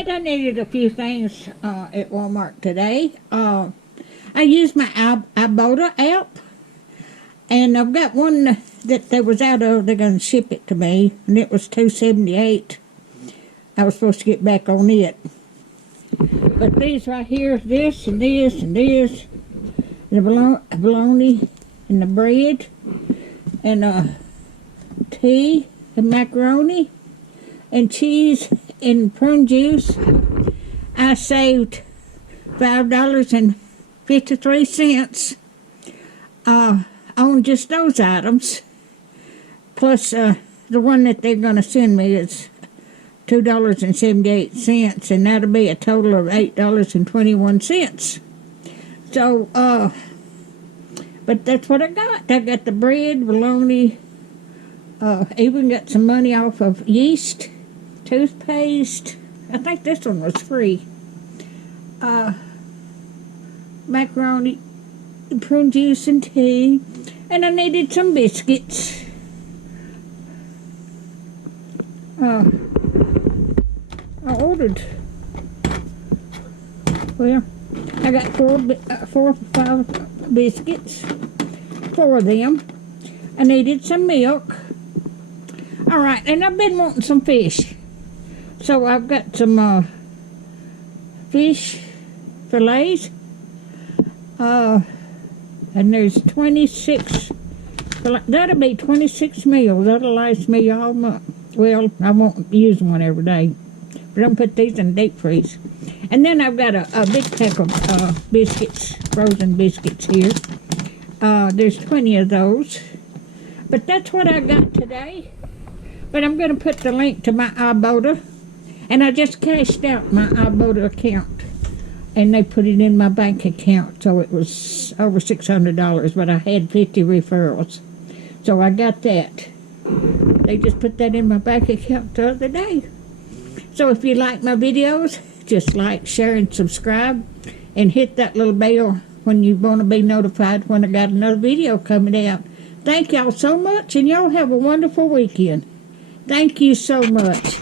right, I needed a few things at Walmart today. I used my ibotta app, and I've got one that they was out of. They're going to ship it to me, and it was $2.78. I was supposed to get back on it. But these right here, this and this and this, the bologna and the bread, and tea and macaroni and cheese and prune juice. I saved $5.53 on just those items. Plus, the one that they're going to send me is $2.78, and that'll be a total of $8.21. So, but that's what I got. I got the bread, bologna, even got some money off of yeast, toothpaste. I think this one was free. Macaroni, prune juice, and tea. And I needed some biscuits. I ordered, well, I got four or five biscuits, 4 of them. I needed some milk. All right, and I've been wanting some fish. So I've got some fish fillets. And there's 26, that'll be 26 meals. That'll last me all month. Well, I won't use one every day, but I'll put these in the deep freeze. And then I've got a big pack of biscuits, frozen biscuits here. There's 20 of those. But that's what I got today. But I'm going to put the link to my ibotta. And I just cashed out my ibotta account. And they put it in my bank account, so it was over $600, but I had 50 referrals. So I got that. They just put that in my bank account the other day. So if you like my videos, just like, share, and subscribe. And hit that little bell when you want to be notified when I got another video coming out. Thank y'all so much, and y'all have a wonderful weekend. Thank you so much.